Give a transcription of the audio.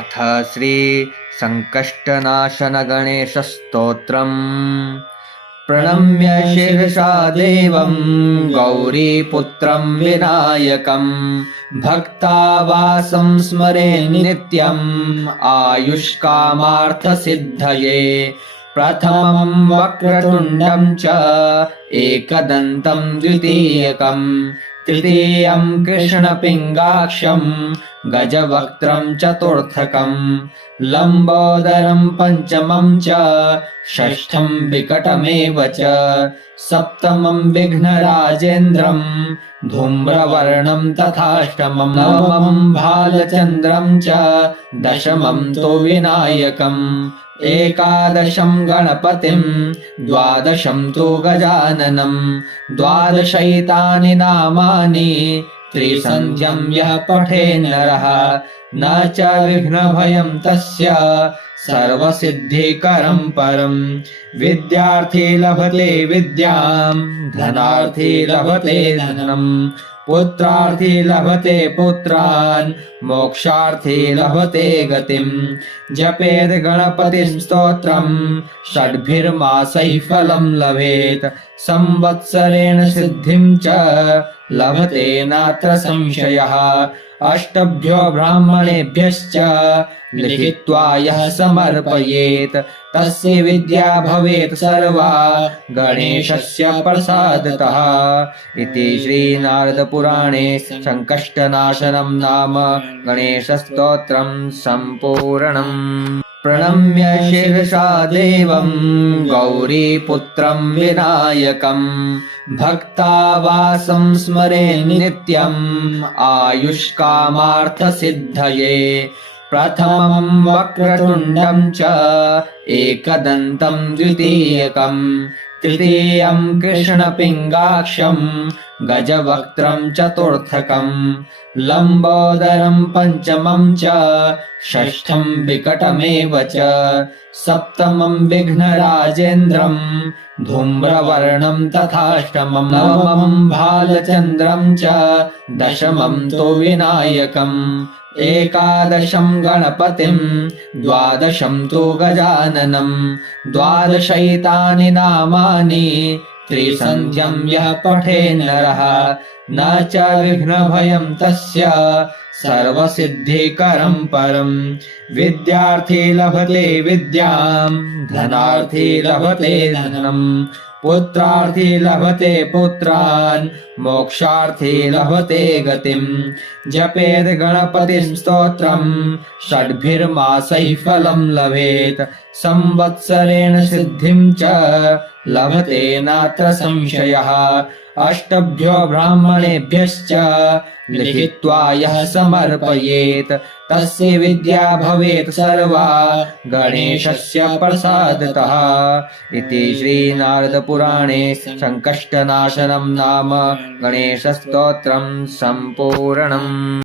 अथ श्री संकष्टनाशन गणेशस्तोत्रम्। प्रणम्य शीर्षा देवं गौरीपुत्रं विनायकं भक्तावासं स्मरे नित्यम् आयुष्कामार्थसिद्धये। प्रथमं वक्रतुण्डं च एकदन्तं द्वितीयकं तृतीयं कृष्णपिङ्गाक्षं गजवक्त्रं चतुर्थकं लम्बोदरं पञ्चमं च षष्ठं विकटमेव च सप्तमं विघ्नराजेन्द्रं धूम्रवर्णं तथाष्टमं नवमं भालचन्द्रं च दशमं तु विनायकम् एकादशं गणपतिं द्वादशं तु गजाननं द्वादशैतानि नामानि त्रिसन्ध्यं यः पठे नरः न च विघ्नभयं तस्य सर्वसिद्धिकरं परं। विद्यार्थी लभते विद्यां धनार्थी लभते धनं पुत्रार्थी लभते पुत्रान् मोक्षार्थी लभते गतिं। जपेत् गणपतिं स्तोत्रं षड्भिर्मासैः फलं लभेत् संवत्सरेण सिद्धिं च लभते नात्र संशयः। अष्टभ्यो ब्राह्मणेभ्यश्च लिखित्वा यः समर्पयेत् तस्य विद्या भवेत् सर्वा गणेशस्य प्रसादतः। इति श्रीनारदपुराणे संकष्टनाशनं नाम गणेशस्तोत्रं सम्पूर्णम्। प्रणम्य शीर्षा देवं गौरीपुत्रं विनायकं भक्तावासं स्मरे नित्यम् आयुष्कामार्थसिद्धये। प्रथमं वक्रतुण्डं च एकदन्तं द्वितीयकं तृतीयं कृष्णपिङ्गाक्षं गजवक्त्रं चतुर्थकं लम्बोदरं पञ्चमं च षष्ठं विकटमेव च सप्तमं विघ्नराजेन्द्रं धूम्रवर्णं तथाष्टमं नवमं भालचन्द्रं च दशमं तु विनायकम् एकादशं गणपतिं द्वादशं तु गजाननं द्वादशैतानि नामानि त्रिसन्ध्यं यः पठे नरः न च विघ्नभयं तस्य सर्वसिद्धिकरं परं। विद्यार्थी लभते विद्यां धनार्थी लभते धनं पुत्रार्थी लभते पुत्रान् मोक्षार्थी लभते गतिं। जपेत् गणपतिं स्तोत्रं षड्भिर्मासैः फलं लभेत् संवत्सरेण सिद्धिं च लभते नात्र संशयः। अष्टभ्यो ब्राह्मणेभ्यश्च लिखित्वा यः समर्पयेत् तस्य विद्या भवेत् सर्वा गणेशस्य प्रसादतः। इति श्रीनारदपुराणे संकष्टनाशनं नाम गणेशस्तोत्रं सम्पूर्णम्।